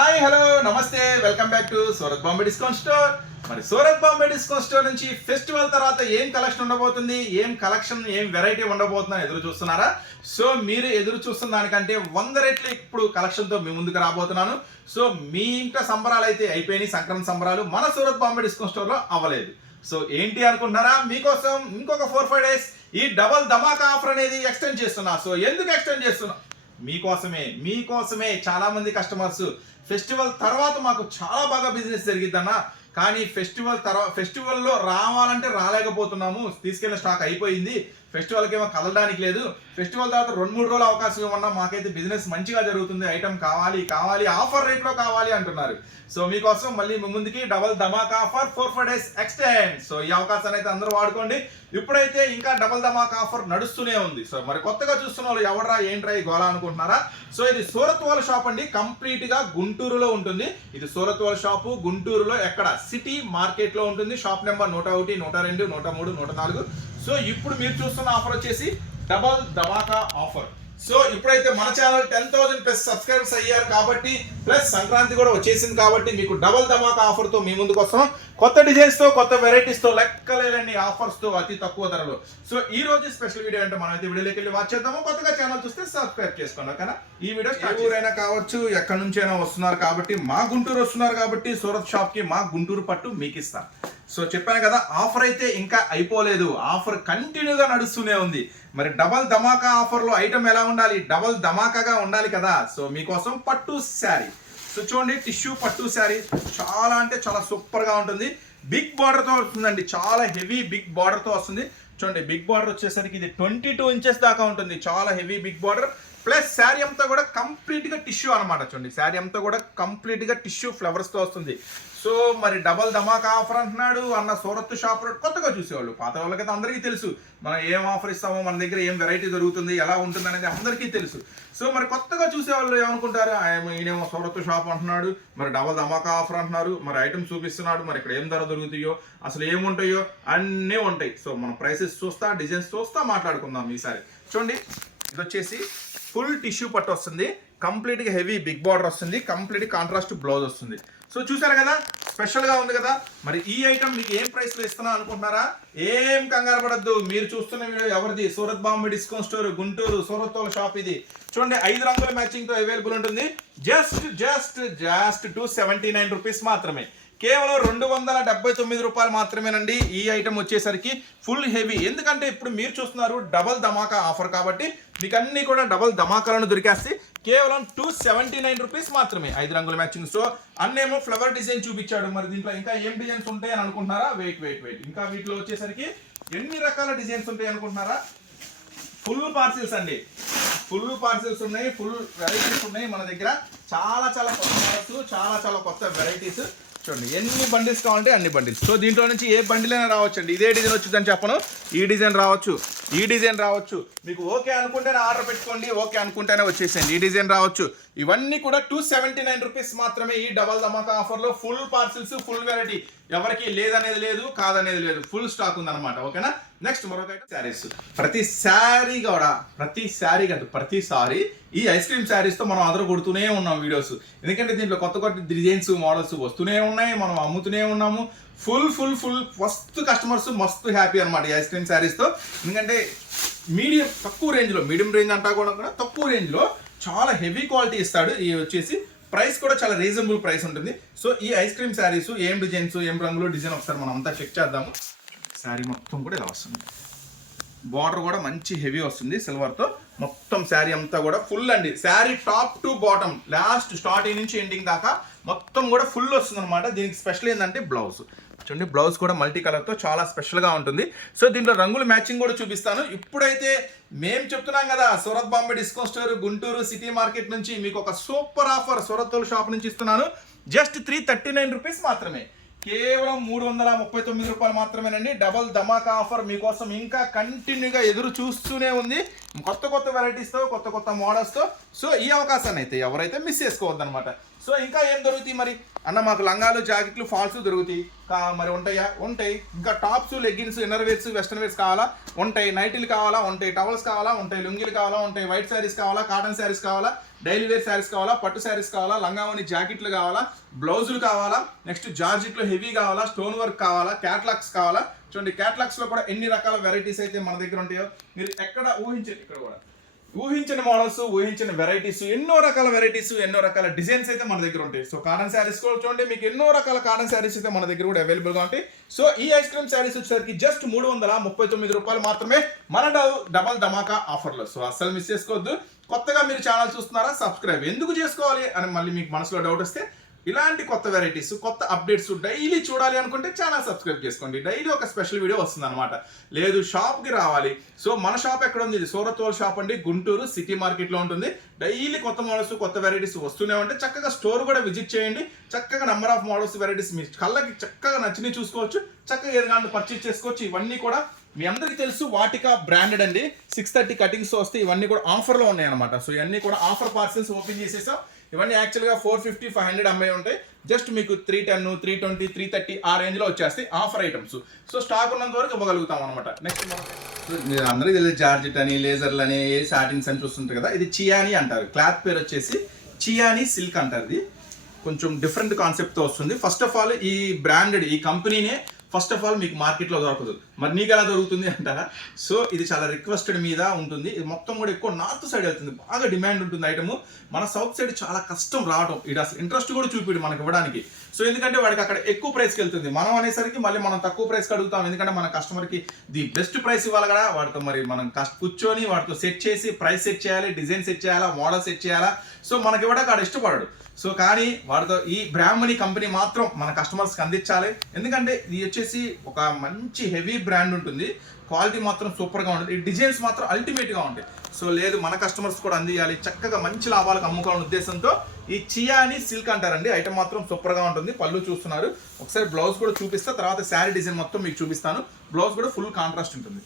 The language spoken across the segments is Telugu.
హాయ్ హలో నమస్తే welcome back to Surat Bombay discount store మరి సూరత్ బాంబే డిస్కౌంట్ స్టోర్ నుంచి ఫెస్టివల్ తర్వాత ఏం కలెక్షన్ ఉండబోతుంది ఏం కలెక్షన్ ఏం వెరైటీ ఉండబోతుందని ఎదురు చూస్తున్నారా? సో మీరు ఎదురు చూస్తున్న దానికంటే వంద రెట్లు ఇప్పుడు కలెక్షన్తో మీ ముందుకు రాబోతున్నాను. సో మీ ఇంట సంబరాలు అయితే అయిపోయినాయి సంక్రమణ సంబరాలు మన సూరత్ బాంబే డిస్కౌంట్ స్టోర్లో అవ్వలేదు. సో ఏంటి అనుకుంటున్నారా? మీకోసం ఇంకొక ఫోర్ ఫైవ్ డేస్ ఈ డబల్ ధమాకా ఆఫర్ అనేది ఎక్స్టెండ్ చేస్తున్నా. సో ఎందుకు ఎక్స్టెండ్ చేస్తున్నా? మీకోసమే మీకోసమే చాలా మంది కస్టమర్స్ ఫెస్టివల్ తర్వాత మాకు చాలా బాగా బిజినెస్ జరిగిద్దన్న. కానీ ఫెస్టివల్ తర్వాత ఫెస్టివల్లో రావాలంటే రాలేకపోతున్నాము. తీసుకెళ్ళిన స్టాక్ అయిపోయింది. ఫెస్టివల్కి ఏమో కదలడానికి లేదు. ఫెస్టివల్ తర్వాత రెండు మూడు రోజులు అవకాశం ఇవ్వన్నా మాకైతే బిజినెస్ మంచిగా జరుగుతుంది. ఐటమ్ కావాలి కావాలి ఆఫర్ రేట్లో కావాలి అంటున్నారు. సో మీకోసం మళ్ళీ ముందుకి డబల్ ధమాకా offer four five days extend. So ఈ అవకాశాన్ని అయితే అందరూ వాడుకోండి. ఇప్పుడైతే ఇంకా డబల్ ధమాకా ఆఫర్ నడుస్తూనే ఉంది. సో మరి కొత్తగా చూస్తున్న వాళ్ళు ఎవడరా ఏంట్రా ఈ గోళ అనుకుంటున్నారా? సో ఇది సూరత్ వాళ్ళ షాప్ అండి. కంప్లీట్గా గుంటూరులో ఉంటుంది. ఇది సూరత్ వాళ్ళ షాపు. గుంటూరులో ఎక్కడ? సిటీ మార్కెట్లో ఉంటుంది. షాప్ నెంబర్ నూట ఒకటి నూట రెండు నూట మూడు నూట నాలుగు. సో ఇప్పుడు మీరు చూస్తున్న ఆఫర్ వచ్చేసి డబల్ ధమాకా ఆఫర్ సో ఇప్పుడైతే మన channel ten thousand plus subscribers అయ్యారు కాబట్టి ప్లస్ సంక్రాంతి కూడా వచ్చేసింది కాబట్టి మీకు డబల్ ధమాకా ఆఫర్తో మీ ముందుకు వస్తాం కొత్త డిజైన్స్తో కొత్త వెరైటీస్తో లెక్కలేని ఆఫర్స్తో అతి తక్కువ ధరలో. సో ఈ రోజు స్పెషల్ వీడియో అంటే మనం అయితే వీడియోలోకి వెళ్ళి వాచ్ చేద్దాము. కొత్తగా ఛానల్ చూస్తే సబ్స్క్రైబ్ చేసుకోండి ఓకేనా? ఈ వీడియో ఏ ఊరైనా కావచ్చు ఎక్కడి నుంచైనా వస్తున్నారు కాబట్టి మా గుంటూరు వస్తున్నారు కాబట్టి సూరత్ షాప్కి మా గుంటూరు పట్టు మీకు ఇస్తాం. సో చెప్పాను కదా ఆఫర్ అయితే ఇంకా అయిపోలేదు. ఆఫర్ కంటిన్యూగా నడుస్తూనే ఉంది. మరి డబల్ ధమాకా ఆఫర్లో ఐటమ్ ఎలా ఉండాలి? డబల్ ధమాకాగా ఉండాలి కదా. సో మీకోసం పట్టు శారీ. సో చూడండి టిష్యూ పట్టు శారీ చాలా అంటే చాలా సూపర్గా ఉంటుంది. బిగ్ బార్డర్తో వస్తుందండి. చాలా హెవీ బిగ్ బార్డర్తో వస్తుంది. చూడండి బిగ్ బార్డర్ వచ్చేసరికి ఇది ట్వంటీ టూ ఇంచెస్ దాకా ఉంటుంది. చాలా heavy big border. Plus sari అంతా కూడా కంప్లీట్గా టిష్యూ అనమాట చూడండి. శారీ అంతా కూడా కంప్లీట్గా టిష్యూ ఫ్లవర్స్తో వస్తుంది. సో మరి డబల్ ధమాకా ఆఫర్ అంటున్నాడు అన్న సూరత్ షాప్ కొత్తగా చూసేవాళ్ళు. పాత వాళ్ళకైతే అందరికీ తెలుసు. మనం ఏం ఆఫర్ ఇస్తామో మన దగ్గర ఏం వెరైటీ దొరుకుతుంది ఎలా ఉంటుంది అనేది అందరికీ తెలుసు. సో మరి కొత్తగా చూసేవాళ్ళు ఏమనుకుంటారు? ఆయన ఈయనేమో సూరత్ షాప్ అంటున్నాడు. మరి డబల్ ధమాకా ఆఫర్ అంటున్నారు. మరి ఐటమ్ చూపిస్తున్నాడు. మరి ఇక్కడ ఏం ధర దొరుకుతాయో అసలు ఏముంటాయో అన్నీ ఉంటాయి. సో మనం ప్రైసెస్ చూస్తా డిజైన్స్ చూస్తా మాట్లాడుకుందాం ఈసారి. చూడండి ఇది వచ్చేసి ఫుల్ టిష్యూ పట్టు వస్తుంది. కంప్లీట్గా హెవీ బిగ్ బార్డర్ వస్తుంది. కంప్లీట్ కాంట్రాస్ట్ బ్లౌజ్ వస్తుంది. సో చూసారు కదా? స్పెషల్గా ఉంది కదా? మరి ఈ ఐటమ్ మీకు ఏం ప్రైస్లో ఇస్తున్నా అనుకుంటున్నారా? ఏం కంగారు పడద్దు. మీరు చూస్తున్న వీడియో ఎవరిది? Surat Bombay discount store Guntur Surat shop ఇది. చూడండి ఐదు రంగుల మ్యాచింగ్తో అవైలబుల్ ఉంటుంది. Just just just two seventy nine rupees మాత్రమే. కేవలం రెండు వందల డెబ్బై తొమ్మిది రూపాయలు మాత్రమేనండి. ఈ ఐటెం వచ్చేసరికి ఫుల్ హెవీ. ఎందుకంటే ఇప్పుడు మీరు చూస్తున్నారు డబల్ ధమాకా ఆఫర్ కాబట్టి మీకు అన్ని కూడా డబల్ ధమాకాలను దొరికేస్తే కేవలం టూ సెవెంటీ నైన్ రూపీస్ మాత్రమే. ఐదు రంగుల మ్యాచింగ్. సో అన్నేమో ఫ్లవర్ డిజైన్ చూపించాడు. మరి దీంట్లో ఇంకా ఏం డిజైన్స్ ఉంటాయి అని అనుకుంటున్నారా? Wait wait wait. ఇంకా వీటిలో వచ్చేసరికి ఎన్ని రకాల డిజైన్స్ ఉంటాయి అనుకుంటున్నారా? ఫుల్ పార్సిల్స్ అండి. ఫుల్ పార్సిల్స్ ఉన్నాయి. ఫుల్ వెరైటీస్ ఉన్నాయి మన దగ్గర. చాలా చాలా కొత్త చాలా చాలా కొత్త వెరైటీస్. చూడండి ఎన్ని బండిల్స్ కావాలంటే అన్ని బండిల్స్. సో దీంట్లో నుంచి ఏ బండిల్ అయినా రావచ్చు అండి ఇదే డిజైన్ వచ్చిందని చెప్పను. ఈ డిజైన్ రావచ్చు ఈ డిజైన్ రావచ్చు. మీకు ఓకే అనుకుంటేనే ఆర్డర్ పెట్టుకోండి ఓకే అనుకుంటేనే వచ్చేసేయండి. ఈ డిజైన్ రావచ్చు. ఇవన్నీ కూడా టూ సెవెంటీ నైన్ రూపీస్ మాత్రమే ఈ డబల్ ధమాకా ఆఫర్లో ఫుల్ పార్సిల్స్ ఫుల్ వెరైటీ ఎవరికి లేదనేది లేదు కాదనేది లేదు. ఫుల్ స్టాక్ ఉందన్నమాట. ఓకేనా? నెక్స్ట్ మరొక శారీస్ ప్రతి శారీ కూడా ప్రతి శారీ కాదు ప్రతిసారి ఈ ఐస్ క్రీమ్ శారీస్తో మనం అదర కొడుతూనే ఉన్నాం వీడియోస్ ఎందుకంటే దీంట్లో కొత్త కొత్త డిజైన్స్ మోడల్స్ వస్తూనే ఉన్నాయి మనం అమ్ముతూనే ఉన్నాము. Full full full first customers మస్తు హ్యాపీ అనమాట ఈ ఐస్ క్రీమ్ శారీస్తో ఎందుకంటే మీడియం తక్కువ రేంజ్లో మీడియం రేంజ్ అంటా కూడా కూడా తక్కువ రేంజ్లో చాలా హెవీ క్వాలిటీ ఇస్తాడు. ఈ వచ్చేసి ప్రైస్ కూడా చాలా రీజనబుల్ ప్రైస్ ఉంటుంది. సో ఈ ఐస్ క్రీమ్ శారీస్ ఏం డిజైన్స్ ఏం రంగులు డిజైన్ ఒకసారి మనం అంతా చెక్ చేద్దాము. శారీ మొత్తం కూడా ఇలా వస్తుంది. బార్డర్ కూడా మంచి హెవీ వస్తుంది. సిల్వర్తో మొత్తం శారీ అంతా కూడా ఫుల్ అండి. Sari top to bottom last starting నుంచి ఎండింగ్ దాకా మొత్తం కూడా ఫుల్ వస్తుంది అనమాట దీనికి స్పెషల్ ఏంటంటే బ్లౌజ్ చూడండి బ్లౌజ్ కూడా మల్టీ కలర్తో చాలా స్పెషల్గా ఉంటుంది. సో దీంట్లో రంగుల మ్యాచింగ్ కూడా చూపిస్తాను. ఇప్పుడైతే మేము చెప్తున్నాం కదా Surat Bombay discount store Guntur city market నుంచి మీకు ఒక సూపర్ ఆఫర్ సూరత్ షాప్ నుంచి ఇస్తున్నాను. Just three thirty nine rupees మాత్రమే. కేవలం మూడు వందల ముప్పై తొమ్మిది రూపాయలు మాత్రమేనండి. డబల్ ధమాకా ఆఫర్ మీకోసం ఇంకా కంటిన్యూగా ఎదురు చూస్తూనే ఉంది. కొత్త కొత్త వెరైటీస్తో కొత్త కొత్త మోడల్స్తో సో ఈ అవకాశాన్ని అయితే ఎవరైతే మిస్ చేసుకోవద్దు అనమాట సో ఇంకా ఏం దొరుకుతాయి మరి? అన్న మాకు లంగాలు జాకెట్లు ఫాల్స్ దొరుకుతాయి. కా మరి ఉంటాయా? ఉంటాయి. ఇంకా tops leggings inner wears western wears కావాలా? ఉంటాయి. నైటీలు కావాలా? ఉంటాయి. టవల్స్ కావాలా? ఉంటాయి. లుంగీలు కావాలా? ఉంటాయి. వైట్ శారీస్ కావాలా? కాటన్ శారీస్ కావాలా? డైలీ వేర్ శారీస్ కావాలా పట్టు శారీస్ కావాలా లంగావని జాకెట్లు కావాలా బ్లౌజులు కావాలా నెక్స్ట్ జార్జెట్లో హెవీ కావాలా స్టోన్ వర్క్ కావాలా క్యాట్లాగ్స్ కావాలా. చూడండి క్యాట్లాగ్స్లో కూడా ఎన్ని రకాల వెరైటీస్ అయితే మన దగ్గర ఉంటాయో మీరు ఎక్కడ ఊహించండి ఇక్కడ కూడా. ఊహించిన మోడల్స్ ఊహించిన వెరైటీస్ ఎన్నో రకాల వెరైటీస్ ఎన్నో రకాల డిజైన్స్ అయితే మన దగ్గర ఉంటాయి. సో కాటన్ శారీస్ కూడా చూడండి మీకు ఎన్నో రకాల కాటన్ శారీస్ అయితే మన దగ్గర కూడా అవైలబుల్గా ఉంటాయి. సో ఈ ఐస్ క్రీమ్ శారీస్ వచ్చేసరికి జస్ట్ మూడు వందల ముప్పై తొమ్మిది రూపాయలు మాత్రమే మన డబల్ డబల్ ధమాకా ఆఫర్లో. సో అస్సలు మిస్ చేసుకోవద్దు. కొత్తగా మీరు ఛానల్ చూస్తున్నారా సబ్స్క్రైబ్ ఎందుకు చేసుకోవాలి అని మళ్ళీ మీకు మనసులో డౌట్ వస్తే ఇలాంటి కొత్త వెరైటీస్ కొత్త అప్డేట్స్ డైలీ చూడాలి అనుకుంటే ఛానల్ సబ్స్క్రైబ్ చేసుకోండి. డైలీ ఒక స్పెషల్ వీడియో వస్తుంది అనమాట లేదు షాప్కి రావాలి. సో మన షాప్ ఎక్కడ ఉంది ఇది సూరత్ వాళ్ళ షాప్ అండి గుంటూరు సిటీ మార్కెట్లో ఉంటుంది. డైలీ కొత్త మోడల్స్ కొత్త వెరైటీస్ వస్తూనే ఉంటాయి. చక్కగా స్టోర్ కూడా విజిట్ చేయండి. చక్కగా నెంబర్ ఆఫ్ మోడల్స్ వెరైటీస్ మీ కళ్ళకి చక్కగా నచ్చినవి చూసుకోవచ్చు. చక్కగా ఏదైనా పర్చేస్ చేసుకోవచ్చు. ఇవన్నీ కూడా మీ అందరికీ తెలుసు వాటికా బ్రాండెడ్ అండి. సిక్స్ థర్టీ కటింగ్స్ వస్తే ఇవన్నీ కూడా ఆఫర్లో ఉన్నాయి అనమాట సో ఇవన్నీ కూడా ఆఫర్ పార్సల్స్ ఓపెన్ చేసేసాం. ఇవన్నీ యాక్చువల్గా ఫోర్ ఫిఫ్టీ ఫైవ్ హండ్రెడ్ అమ్మాయి ఉంటాయి. జస్ట్ మీకు three ten three twenty three thirty ఆ రేంజ్లో వచ్చేస్తాయి ఆఫర్ ఐటమ్స్. సో స్టాక్ ఉన్నంత వరకు ఇవ్వగలుగుతాం అనమాట నెక్స్ట్ మీరు అందరికీ తెలియదు జార్జెట్ అని లేజర్లు అని సాటిన్స్ అని చూస్తుంటారు కదా? ఇది చియాని అంటారు. క్లాత్ పేరు వచ్చేసి చియాని సిల్క్ అంటారు ఇది. కొంచెం డిఫరెంట్ కాన్సెప్ట్తో వస్తుంది. ఫస్ట్ ఆఫ్ ఆల్ ఈ బ్రాండెడ్ ఈ కంపెనీనే ఫస్ట్ ఆఫ్ ఆల్ మీకు మార్కెట్లో దొరకదు. మరి నీకు ఎలా దొరుకుతుంది అంటారా? సో ఇది చాలా రిక్వెస్టెడ్ మీద ఉంటుంది. ఇది మొత్తం కూడా ఎక్కువ నార్త్ సైడ్ వెళ్తుంది. బాగా డిమాండ్ ఉంటుంది ఐటమ్ మన సౌత్ సైడ్ చాలా కష్టం రావడం ఇది అసలు ఇంట్రెస్ట్ కూడా చూపిడు మనకి ఇవ్వడానికి. సో ఎందుకంటే వాడికి అక్కడ ఎక్కువ ప్రైస్కి వెళ్తుంది. మనం అనేసరికి మళ్ళీ మనం తక్కువ ప్రైస్కి అడుగుతాం. ఎందుకంటే మన కస్టమర్కి ది బెస్ట్ ప్రైస్ ఇవ్వాలి కదా. వాడితో మరి మనం కష్ట కూర్చొని వాటితో సెట్ చేసి ప్రైస్ సెట్ చేయాలి డిజైన్ సెట్ చేయాలా మోడల్ సెట్ చేయాలా సో మనకి ఇవ్వడానికి ఆడ ఇష్టపడడు. సో కానీ వాడితో ఈ బ్రాహ్మణి కంపెనీ మాత్రం మన కస్టమర్స్కి అందించాలి. ఎందుకంటే ఇది వచ్చేసి ఒక మంచి హెవీ బ్రాండ్ ఉంటుంది. క్వాలిటీ మాత్రం సూపర్గా ఉంటుంది. ఈ డిజైన్స్ మాత్రం అల్టిమేట్గా ఉంటాయి. సో లేదు మన కస్టమర్స్ కూడా అందియాలి. చక్కగా మంచి లాభాలకు అమ్ముకోవాలనే ఉద్దేశంతో ఈ చియాని సిల్క్ అంటారండి. ఐటమ్ మాత్రం సూపర్గా ఉంటుంది. పళ్ళు చూస్తున్నారు. ఒకసారి బ్లౌజ్ కూడా చూపిస్తా తర్వాత శారీ డిజైన్ మొత్తం మీకు చూపిస్తాను. బ్లౌజ్ కూడా ఫుల్ కాంట్రాస్ట్ ఉంటుంది.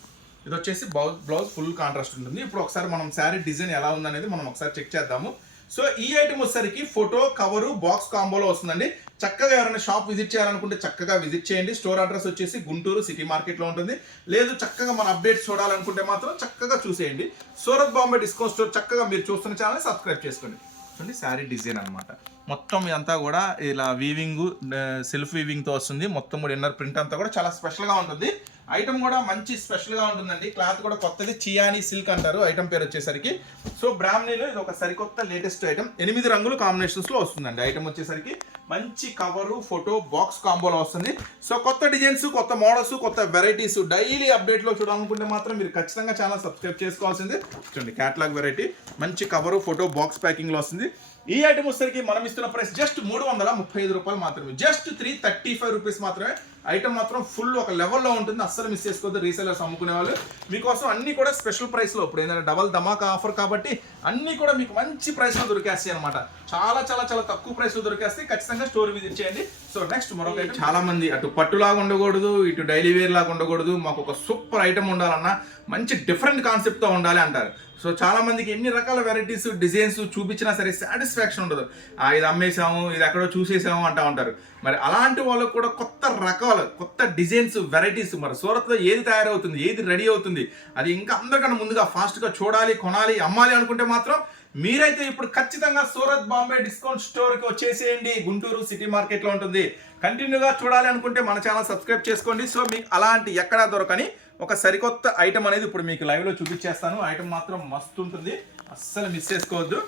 ఇది వచ్చేసి బ్లౌజ్ బ్లౌజ్ ఫుల్ కాంట్రాస్ట్ ఉంటుంది. ఇప్పుడు ఒకసారి మనం శారీ డిజైన్ ఎలా ఉందనేది మనం ఒకసారి చెక్ చేద్దాము. సో ఈ ఐటమ్ వచ్చేసరికి ఫోటో కవరు బాక్స్ కాంబోలో వస్తుందండి. చక్కగా ఎవరైనా షాప్ విజిట్ చేయాలనుకుంటే చక్కగా విజిట్ చేయండి. స్టోర్ అడ్రస్ వచ్చేసి గుంటూరు సిటీ మార్కెట్లో ఉంటుంది. లేదు చక్కగా మన అప్డేట్స్ చూడాలనుకుంటే మాత్రం చక్కగా చూసేయండి. సూరత్ బాంబే డిస్కౌంట్ స్టోర్ చక్కగా మీరు చూస్తున్న ఛానల్ని సబ్స్క్రైబ్ చేసుకోండి. చూడండి శారీ డిజైన్ అనమాట మొత్తం ఇదంతా కూడా ఇలా వీవింగ్ సెల్ఫ్ వీవింగ్తో వస్తుంది. మొత్తం కూడా ఇన్నర్ ప్రింట్ అంతా కూడా చాలా స్పెషల్గా ఉంటుంది. ఐటమ్ కూడా మంచి స్పెషల్గా ఉంటుందండి. క్లాత్ కూడా కొత్తది. చియాని సిల్క్ అంటారు. ఐటమ్ పేరు వచ్చేసరికి. సో బ్రాహ్మణిలో ఇది ఒక సరికొత్త లేటెస్ట్ ఐటమ్ ఎనిమిది రంగులు కాంబినేషన్స్లో వస్తుందండి. ఐటమ్ వచ్చేసరికి మంచి కవరు ఫోటో బాక్స్ కాంబోలో వస్తుంది. సో కొత్త డిజైన్స్ కొత్త మోడల్స్ కొత్త వెరైటీస్ డైలీ అప్డేట్లో చూడాలనుకుంటే మాత్రం మీరు ఖచ్చితంగా ఛానల్ సబ్స్క్రైబ్ చేసుకోవాల్సింది. చూడండి క్యాటలాగ్ వెరైటీ మంచి కవరు ఫోటో బాక్స్ ప్యాకింగ్లో వస్తుంది. ఈ ఐటమ్ వచ్చేసరికి మనం ఇస్తున్న ప్రైస్ జస్ట్ మూడు వందల ముప్పై ఐదు రూపాయలు మాత్రమే. Just three thirty five rupees మాత్రమే. ఐటమ్ మాత్రం ఫుల్ ఒక లెవెల్లో ఉంటుంది. అస్సలు మిస్ చేసుకోవద్దు. రీసెలర్స్ అమ్ముకునే వాళ్ళు మీకోసం అన్ని కూడా స్పెషల్ ప్రైస్లో ఇప్పుడు ఏంటంటే డబల్ ధమాకా ఆఫర్ కాబట్టి అన్ని కూడా మీకు మంచి ప్రైస్లో దొరికేస్తాయి అనమాట చాలా చాలా చాలా తక్కువ ప్రైస్లో దొరికేస్తాయి. ఖచ్చితంగా స్టోర్ విజిట్ చేయండి. సో నెక్స్ట్ మరొక చాలా మంది అటు పట్టులాగా ఉండకూడదు ఇటు డైలీ వేర్ లాగా ఉండకూడదు. మాకు ఒక సూపర్ ఐటమ్ ఉండాలన్నా మంచి డిఫరెంట్ కాన్సెప్ట్తో ఉండాలి అంటారు. సో చాలా మందికి ఎన్ని రకాల వెరైటీస్ డిజైన్స్ చూపించినా సరే సాటిస్ఫాక్షన్ ఉండదు. ఇది అమ్మేసాము ఇది ఎక్కడో చూసేసాము అంటా ఉంటారు. మరి అలాంటి వాళ్ళకు కూడా కొత్త రకాల కొత్త డిజైన్స్ వెరైటీస్ మరి సూరత్లో ఏది తయారవుతుంది ఏది రెడీ అవుతుంది అది ఇంకా అందరికన్నా ముందుగా ఫాస్ట్గా చూడాలి కొనాలి అమ్మాలి అనుకుంటే మాత్రం మీరైతే ఇప్పుడు ఖచ్చితంగా సూరత్ బాంబే డిస్కౌంట్ స్టోర్కి వచ్చేసేయండి. గుంటూరు సిటీ మార్కెట్లో ఉంటుంది. కంటిన్యూగా చూడాలి అనుకుంటే మన ఛానల్ సబ్స్క్రైబ్ చేసుకోండి. సో మీకు అలాంటి ఎక్కడా దొరకని ఒక సరికొత్త ఐటమ్ అనేది ఇప్పుడు మీకు లైవ్లో చూపించేస్తాను. ఐటమ్ మాత్రం మస్తు ఉంటుంది. అస్సలు మిస్ చేసుకోవద్దు.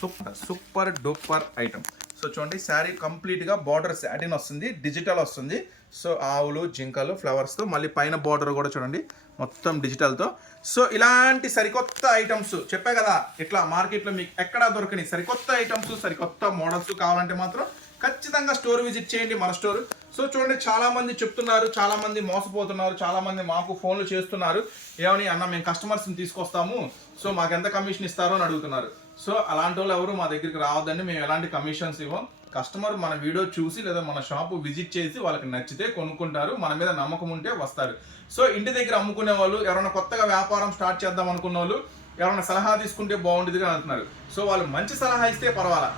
Super super duper item so చూడండి శారీ కంప్లీట్గా బార్డర్ శాటిన్ వస్తుంది డిజిటల్ వస్తుంది. సో ఆవులు జింకలు ఫ్లవర్స్తో మళ్ళీ పైన బార్డర్ కూడా చూడండి మొత్తం డిజిటల్తో సో ఇలాంటి సరికొత్త ఐటమ్స్ చెప్పా కదా ఇట్లా మార్కెట్లో మీకు ఎక్కడా దొరకని సరికొత్త ఐటమ్స్ సరికొత్త మోడల్స్ కావాలంటే మాత్రం ఖచ్చితంగా స్టోర్ విజిట్ చేయండి మన స్టోర్ సో చూడండి చాలా మంది చెప్తున్నారు చాలా మంది మోసపోతున్నారు చాలా మంది మాకు ఫోన్లు చేస్తున్నారు. ఏమని అన్న మేము కస్టమర్స్ని తీసుకొస్తాము సో మాకు ఎంత కమిషన్ ఇస్తారో అని అడుగుతున్నారు. సో అలాంటి వాళ్ళు ఎవరు మా దగ్గరికి రావద్దండి మేము ఎలాంటి కమిషన్స్ ఇవ్వం. కస్టమర్ మన వీడియో చూసి లేదా మన షాపు విజిట్ చేసి వాళ్ళకి నచ్చితే కొనుక్కుంటారు మన మీద నమ్మకం ఉంటే వస్తారు. సో ఇంటి దగ్గర అమ్ముకునే వాళ్ళు ఎవరైనా కొత్తగా వ్యాపారం స్టార్ట్ చేద్దాం అనుకున్న వాళ్ళు ఎవరైనా సలహా తీసుకుంటే బాగుండేది అని అంటున్నారు. సో వాళ్ళు మంచి సలహా ఇస్తే పర్వాలా.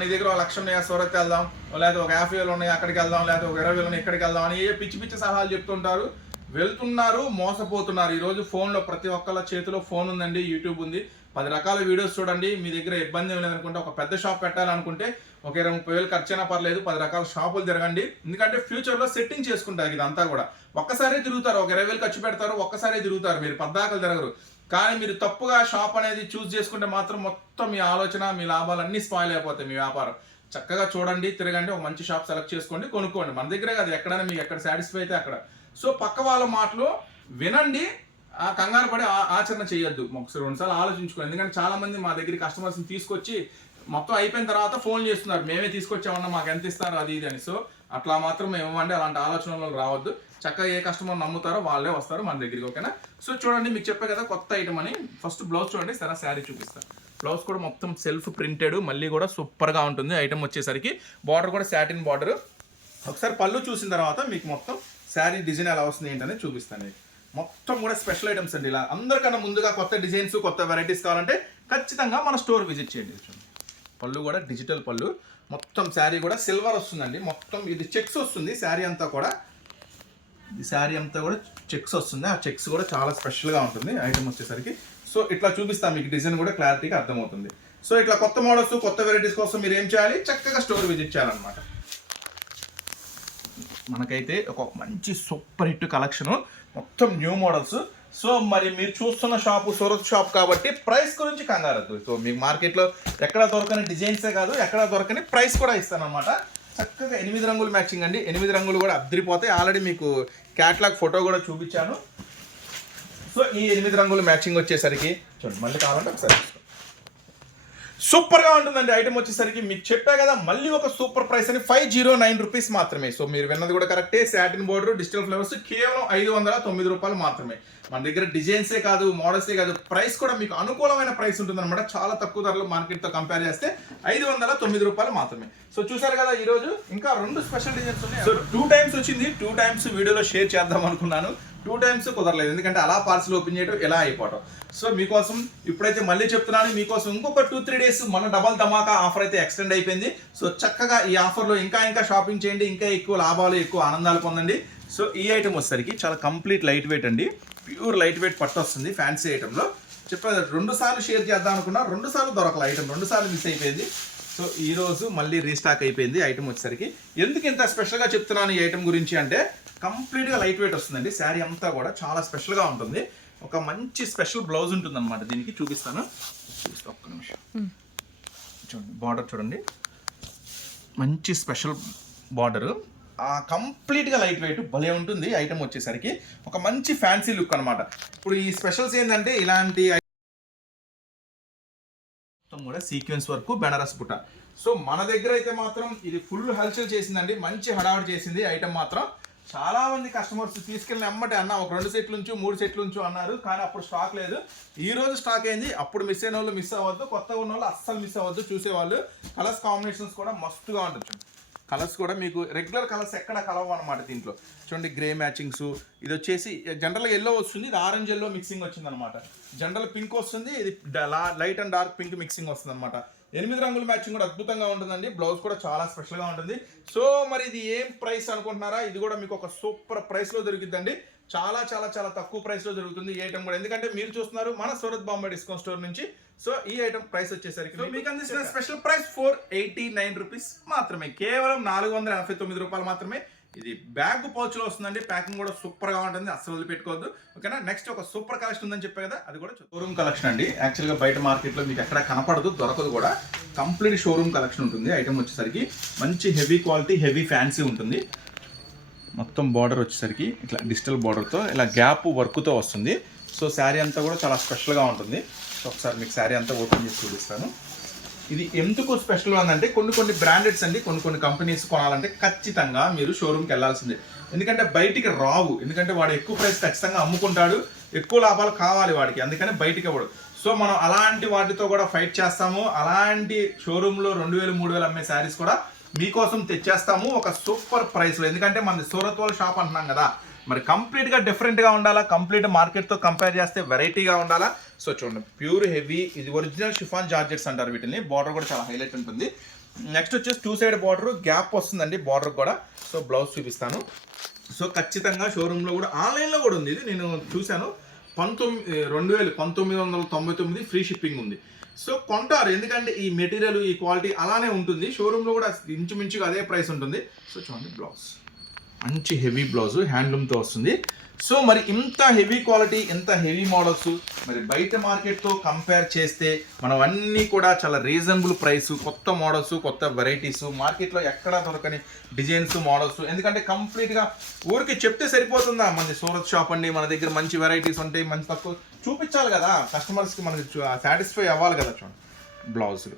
నీ దగ్గర ఒక లక్ష ఉన్నాయా సూరత్ వెళ్దాం లేకపోతే ఒక యాభై వేలు ఉన్నాయి అక్కడికి వెళ్దాం లేదా ఒక ఇరవై వేలు ఉన్నాయి ఇక్కడికి వెళ్దాం అని ఏ పిచ్చి పిచ్చి సలహాలు చెప్తుంటారు. వెళ్తున్నారు మోసపోతున్నారు. ఈరోజు ఫోన్లో ప్రతి ఒక్కళ్ళ చేతిలో ఫోన్ ఉందండి యూట్యూబ్ ఉంది. పది రకాల వీడియోస్ చూడండి. మీ దగ్గర ఇబ్బంది ఏం లేదనుకుంటే ఒక పెద్ద షాప్ పెట్టాలనుకుంటే ఒక ఇరవై ముప్పై వేలు ఖర్చు అయినా పర్లేదు పది రకాల షాపులు తిరగండి. ఎందుకంటే ఫ్యూచర్లో సెట్టింగ్ చేసుకుంటారు ఇదంతా కూడా. ఒక్కసారే తిరుగుతారు ఒక ఇరవై వేలు ఖర్చు పెడతారు ఒక్కసారే తిరుగుతారు. మీరు పద్దాకలు తిరగరు. కానీ మీరు తప్పుగా షాప్ అనేది చూస్ చేసుకుంటే మాత్రం మొత్తం మీ ఆలోచన మీ లాభాలు అన్నీ స్పాయిల్ అయిపోతాయి మీ వ్యాపారం. చక్కగా చూడండి తిరగండి ఒక మంచి షాప్ సెలెక్ట్ చేసుకోండి కొనుక్కోండి. మన దగ్గరే కాదు ఎక్కడైనా మీకు ఎక్కడ సాటిస్ఫై అయితే అక్కడ. సో పక్క వాళ్ళ మాటలు వినండి ఆ కంగారు పడి ఆ- ఆచరణ చేయొద్దు. ఒకసారి రెండుసార్లు ఆలోచించుకోండి. ఎందుకంటే చాలా మంది మా దగ్గర కస్టమర్స్ని తీసుకొచ్చి మొత్తం అయిపోయిన తర్వాత ఫోన్ చేస్తున్నారు. మేమే తీసుకొచ్చామన్నా మాకు ఎంత ఇస్తారు అది ఇది అని. సో అట్లా మాత్రం మేము ఇవ్వండి అలాంటి ఆలోచనలు రావద్దు. చక్కగా ఏ కస్టమర్ నమ్ముతారో వాళ్ళే వస్తారు మన దగ్గరికి ఓకేనా? సో చూడండి మీకు చెప్పే కదా కొత్త ఐటమ్ అని. ఫస్ట్ బ్లౌజ్ చూడండి సరే శారీ చూపిస్తాను బ్లౌజ్ కూడా మొత్తం సెల్ఫ్ ప్రింటెడ్ మళ్ళీ కూడా సూపర్గా ఉంటుంది ఐటమ్ వచ్చేసరికి. బార్డర్ కూడా సాటిన్ బార్డర్ ఒకసారి పళ్ళు చూసిన తర్వాత మీకు మొత్తం శారీ డిజైన్ ఎలా వస్తుంది ఏంటనేది చూపిస్తాను మొత్తం కూడా స్పెషల్ ఐటమ్స్ అండి ఇలా. అందరికన్నా ముందుగా కొత్త డిజైన్స్ కొత్త వెరైటీస్ కావాలంటే ఖచ్చితంగా మన స్టోర్ విజిట్ చేయండి చూడండి. పళ్ళు కూడా డిజిటల్ పళ్ళు. మొత్తం శారీ కూడా సిల్వర్ వస్తుందండి. మొత్తం ఇది చెక్స్ వస్తుంది శారీ అంతా కూడా. ఈ శారీ అంతా కూడా చెక్స్ వస్తుంది. ఆ చెక్స్ కూడా చాలా స్పెషల్గా ఉంటుంది ఐటమ్ వచ్చేసరికి. సో ఇట్లా చూపిస్తాను మీకు డిజైన్ కూడా క్లారిటీగా అర్థమవుతుంది. సో ఇట్లా కొత్త మోడల్స్ కొత్త వెరైటీస్ కోసం మీరు ఏం చేయాలి? చక్కగా స్టోర్ విజిట్ చేయాలన్నమాట. మనకైతే ఒక మంచి సూపర్ హిట్ కలెక్షన్ మొత్తం న్యూ మోడల్స్ సో మరి మీరు చూస్తున్న షాపు సూరత్ షాప్ కాబట్టి ప్రైస్ గురించి కంగారద్దు సో మీకు మార్కెట్లో ఎక్కడ దొరకని డిజైన్సే కాదు ఎక్కడ దొరకని ప్రైస్ కూడా ఇస్తానమాట చక్కగా ఎనిమిది రంగులు మ్యాచింగ్ అండి. ఎనిమిది రంగులు కూడా అద్దరిపోతాయి. ఆల్రెడీ మీకు క్యాట్లాగ్ ఫోటో కూడా చూపించాను. సో ఈ ఎనిమిది రంగులు మ్యాచింగ్ వచ్చేసరికి చూడండి మళ్ళీ కావాలంటే ఒకసారి సూపర్గా ఉంటుందండి ఐటమ్ వచ్చేసరికి. మీకు చెప్పా కదా మళ్ళీ ఒక సూపర్ ప్రైస్ అని ఫైవ్ జీరో నైన్ రూపీస్ మాత్రమే. సో మీరు విన్నది కూడా కరెక్టే. సాటిన్ బోర్డర్ డిజిటల్ ఫ్లవర్స్ కేవలం ఐదు వందల తొమ్మిది రూపాయలు మాత్రమే. మన దగ్గర డిజైన్సే కాదు మోడల్సే కాదు. ప్రైస్ కూడా మీకు అనుకూలమైన ప్రైస్ ఉంటుంది అనమాట చాలా తక్కువ ధరలో మార్కెట్తో కంపేర్ చేస్తే ఐదు వందల తొమ్మిది రూపాయలు మాత్రమే. సో చూసారు కదా ఈరోజు ఇంకా రెండు స్పెషల్ డిజైన్స్ ఉన్నాయి. సో టూ టైమ్స్ వచ్చింది. టూ టైమ్స్ వీడియోలో షేర్ చేద్దాం అనుకున్నాను. టూ టైమ్స్ కుదరలేదు. ఎందుకంటే అలా పార్సిల్ ఓపెన్ చేయడం ఎలా అయిపోవటం. సో మీకోసం ఇప్పుడైతే మళ్ళీ చెప్తున్నాను. మీకోసం ఇంకొక టూ త్రీ డేస్ మన డబల్ ధమాకా ఆఫర్ అయితే ఎక్స్టెండ్ అయిపోయింది. సో చక్కగా ఈ ఆఫర్లో ఇంకా ఇంకా షాపింగ్ చేయండి. ఇంకా ఎక్కువ లాభాలు ఎక్కువ ఆనందాలు పొందండి. సో ఈ ఐటమ్ వచ్చేసరికి చాలా కంప్లీట్ లైట్ వెయిట్ అండి. ప్యూర్ లైట్ వెయిట్ పట్టు వస్తుంది ఫ్యాన్సీ ఐటెంలో చెప్పాను రెండు సార్లు షేర్ చేద్దాం అనుకున్నా రెండు సార్లు దొరకల ఐటమ్ రెండు సార్లు మిస్ అయిపోయింది. సో ఈ రోజు మళ్ళీ రీస్టాక్ అయిపోయింది ఐటమ్ వచ్చేసరికి. ఎందుకు ఇంత స్పెషల్గా చెప్తున్నాను ఈ ఐటమ్ గురించి అంటే కంప్లీట్గా లైట్ వెయిట్ వస్తుందండి. శారీ అంతా కూడా చాలా స్పెషల్గా ఉంటుంది. ఒక మంచి స్పెషల్ బ్లౌజ్ ఉంటుంది అనమాట దీనికి చూపిస్తాను. చూపిస్తా ఒక్క నిమిషం. చూడండి బార్డర్ చూడండి. మంచి స్పెషల్ బార్డర్. కంప్లీట్గా లైట్ వెయిట్ భలే ఉంటుంది. ఐటమ్ వచ్చేసరికి ఒక మంచి ఫ్యాన్సీ లుక్ అనమాట ఇప్పుడు ఈ స్పెషల్స్ ఏంటంటే ఇలాంటి కూడా సీక్వెన్స్ వరకు బెనారస్ బుట్ట సో మన దగ్గర అయితే మాత్రం ఇది ఫుల్ హల్చల్ చేసిందండి. మంచి హడావిడి చేసింది ఐటమ్ మాత్రం. చాలా మంది కస్టమర్స్ తీసుకెళ్ళిన అమ్మటే అన్న ఒక రెండు సెట్ల నుంచి మూడు సెట్ల నుంచి అన్నారు. కానీ అప్పుడు స్టాక్ లేదు. ఈ రోజు స్టాక్ అయింది. అప్పుడు మిస్ అయిన వాళ్ళు మిస్ అవ్వద్దు. కొత్తగా ఉన్న వాళ్ళు అస్సలు మిస్ అవ్వద్దు. చూసేవాళ్ళు. కలర్స్ కాంబినేషన్స్ కూడా మస్తుగా ఉండొచ్చు కలర్స్ కూడా మీకు రెగ్యులర్ కలర్స్ ఎక్కడ కలవు అనమాట దీంట్లో. చూడండి గ్రే మ్యాచింగ్స్ ఇది వచ్చేసి జనరల్గా ఎల్లో వస్తుంది ఇది ఆరెంజ్ ఎల్లో మిక్సింగ్ వచ్చింది అనమాట జనరల్ పింక్ వస్తుంది ఇది light and dark pink mixing వస్తుంది అనమాట ఎనిమిది రంగుల మ్యాచింగ్ కూడా అద్భుతంగా ఉంటుందండి. బ్లౌజ్ కూడా చాలా స్పెషల్గా ఉంటుంది. సో మరి ఇది ఏం ప్రైస్ అనుకుంటున్నారా? ఇది కూడా మీకు ఒక సూపర్ ప్రైస్లో దొరికిద్దండి. చాలా చాలా చాలా తక్కువ ప్రైస్లో దొరుకుతుంది ఈ ఐటమ్ కూడా. ఎందుకంటే మీరు చూస్తున్నారు మన సూరత్ బాంబే డిస్కౌంట్ స్టోర్ నుంచి. సో ఈ ఐటమ్ ప్రైస్ వచ్చేసరికి సో మీకు అందిస్తున్న special price four eighty nine rupees మాత్రమే. కేవలం నాలుగు వందల ఎనభై తొమ్మిది రూపాయలు మాత్రమే. ఇది బ్యాగ్ పౌచ్లో వస్తుందండి. ప్యాకింగ్ కూడా సూపర్గా ఉంటుంది. అస్సలు వదిలిపెట్టుకోవద్దు. ఓకేనా నెక్స్ట్ ఒక సూపర్ కలెక్షన్ ఉందని చెప్పే కదా అది కూడా షోరూమ్ కలెక్షన్ అండి. యాక్చువల్గా బయట మార్కెట్లో మీకు ఎక్కడ కనపడదు దొరకదు కూడా. కంప్లీట్ షోరూమ్ కలెక్షన్ ఉంటుంది. ఐటమ్ వచ్చేసరికి మంచి హెవీ క్వాలిటీ హెవీ ఫ్యాన్సీ ఉంటుంది. మొత్తం బార్డర్ వచ్చేసరికి ఇట్లా డిజిటల్ బార్డర్తో ఇలా గ్యాప్ వర్క్తో వస్తుంది. సో శారీ అంతా కూడా చాలా స్పెషల్గా ఉంటుంది. సో ఒకసారి మీకు శారీ అంతా ఓపెన్ చేసి చూపిస్తాను. ఇది ఎందుకు స్పెషల్ అంటే కొన్ని కొన్ని బ్రాండెడ్స్ అండి కొన్ని కొన్ని కంపెనీస్ కొనాలంటే ఖచ్చితంగా మీరు షోరూమ్కి వెళ్ళాల్సిందే. ఎందుకంటే బయటికి రావు. ఎందుకంటే వాడు ఎక్కువ ప్రైస్ ఖచ్చితంగా అమ్ముకుంటాడు. ఎక్కువ లాభాలు కావాలి వాడికి. అందుకని బయటికి ఇవ్వడు. సో మనం అలాంటి వాటితో కూడా ఫైట్ చేస్తాము. అలాంటి షోరూంలో రెండు వేలు మూడు వేలు అమ్మే శారీస్ కూడా మీకోసం తెచ్చేస్తాము ఒక సూపర్ ప్రైస్లో ఎందుకంటే మనది సూరత్ వాళ్ళ షాప్ అంటున్నాం కదా. మరి కంప్లీట్గా డిఫరెంట్గా ఉండాలా? కంప్లీట్ మార్కెట్తో కంపేర్ చేస్తే వెరైటీగా ఉండాలా? సో చూడండి ప్యూర్ హెవీ ఇది ఒరిజినల్ షిఫాన్ జార్జెట్స్ అంటారు వీటిని బార్డర్ కూడా చాలా హైలైట్ ఉంటుంది. నెక్స్ట్ వచ్చేసి టూ సైడ్ బార్డర్ గ్యాప్ వస్తుందండి బార్డర్ కూడా. సో బ్లౌజ్ చూపిస్తాను. సో ఖచ్చితంగా షోరూంలో కూడా ఆన్లైన్లో కూడా ఉంది ఇది. నేను చూశాను. పంతొమ్మిది రెండు వేలు పంతొమ్మిది వందల తొంభై తొమ్మిది ఫ్రీ షిప్పింగ్ ఉంది. సో కొంటారు. ఎందుకంటే ఈ మెటీరియల్ ఈ క్వాలిటీ అలానే ఉంటుంది. షోరూంలో కూడా ఇంచుమించుగా అదే ప్రైస్ ఉంటుంది. సో చూడండి బ్లౌజ్. మంచి హెవీ బ్లౌజ్ హ్యాండ్లూమ్తో వస్తుంది. సో మరి ఇంత హెవీ క్వాలిటీ ఇంత హెవీ మోడల్స్ మరి బయట మార్కెట్తో కంపేర్ చేస్తే మనం అన్నీ కూడా చాలా రీజనబుల్ ప్రైస్ కొత్త మోడల్స్ కొత్త వెరైటీస్ మార్కెట్లో ఎక్కడా దొరకని డిజైన్స్ మోడల్స్. ఎందుకంటే కంప్లీట్గా ఊరికి చెప్తే సరిపోతుందా? మనది సూరత్ షాప్ అండి మన దగ్గర మంచి వెరైటీస్ ఉంటాయి మంచి తక్కువ చూపించాలి కదా. కస్టమర్స్కి మనకి సాటిస్ఫై అవ్వాలి కదా చూడండి. బ్లౌజులు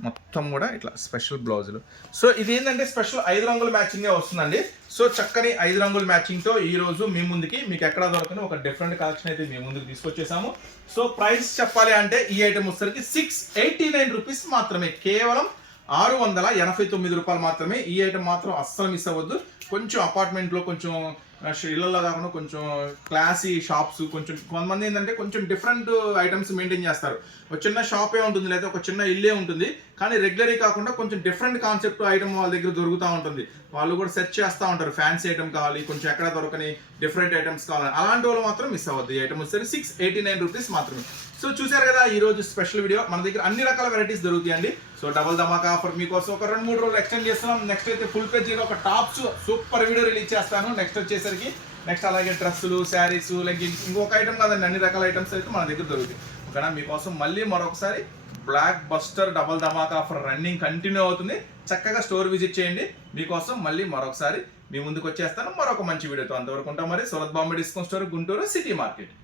మొత్తం కూడా ఇట్లా స్పెషల్ బ్లౌజులు సో ఇది ఏంటంటే స్పెషల్ ఐదు రంగుల మ్యాచింగే వస్తుందండి. సో చక్కని ఐదు రంగుల మ్యాచింగ్తో ఈరోజు మీ ముందుకి మీకు ఎక్కడ దొరకని ఒక డిఫరెంట్ కలెక్షన్ అయితే మీ ముందుకు తీసుకొచ్చేసాము. సో ప్రైస్ చెప్పాలి అంటే ఈ ఐటమ్ వచ్చేసరికి సిక్స్ ఎయిటీ నైన్ రూపీస్ మాత్రమే. కేవలం ఆరు వందల ఎనభై తొమ్మిది రూపాయలు మాత్రమే. ఈ ఐటమ్ మాత్రం అస్సలు మిస్ అవ్వద్దు. కొంచెం అపార్ట్మెంట్లో కొంచెం ఇళ్ళలో ఇళ్ళల్లో కాకుండా కొంచెం క్లాసీ షాప్స్ కొంచెం కొంతమంది ఏంటంటే కొంచెం డిఫరెంట్ ఐటమ్స్ మెయింటైన్ చేస్తారు. ఒక చిన్న షాపే ఉంటుంది లేదా ఒక చిన్న ఇల్లే ఉంటుంది. కానీ రెగ్యులర్ కాకుండా కొంచెం డిఫరెంట్ కాన్సెప్ట్ ఐటమ్ వాళ్ళ దగ్గర దొరుకుతూ ఉంటుంది. వాళ్ళు కూడా సెర్చ్ చేస్తూ ఉంటారు. ఫ్యాన్సీ ఐటమ్ కావాలి కొంచెం ఎక్కడ దొరకని డిఫరెంట్ ఐటమ్స్ కావాలి అలాంటి వాళ్ళు మాత్రం మిస్ అవ్వద్దు. ఈ ఐటమ్ వచ్చేసరికి సిక్స్ ఎయిటీ నైన్ రూపీస్ మాత్రమే. సో చూశారు కదా ఈ రోజు స్పెషల్ వీడియో మన దగ్గర అన్ని రకాల వెరైటీస్ దొరుకుతాయండి. సో డబల్ ధమాకా ఆఫర్ మీకోసం ఒక రెండు మూడు రోజులు ఎక్స్టెండ్ చేస్తున్నాం. నెక్స్ట్ అయితే ఫుల్ పేజ్ ఒక టాప్స్ సూపర్ వీడియో రిలీజ్ చేస్తాను. నెక్స్ట్ వచ్చేసరికి నెక్స్ట్ అలాగే డ్రెస్సులు శారీస్ లెగ్గిన్స్ ఇంకొక ఐటమ్ కాదండి. అన్ని రకాల ఐటమ్స్ అయితే మన దగ్గర దొరుకుతాయి. ఓకేనా? మీకోసం మళ్ళీ మరొకసారి బ్లాక్ బస్టర్ డబల్ ధమాకా ఆఫర్ రన్నింగ్ కంటిన్యూ అవుతుంది. చక్కగా స్టోర్ విజిట్ చేయండి. మీకోసం మళ్ళీ మరొకసారి మీ ముందుకు వచ్చేస్తాను. మరొక మంచి వీడియోతో అంతవరకు ఉంటాం మరి. Surat Bombay discount store Guntur city market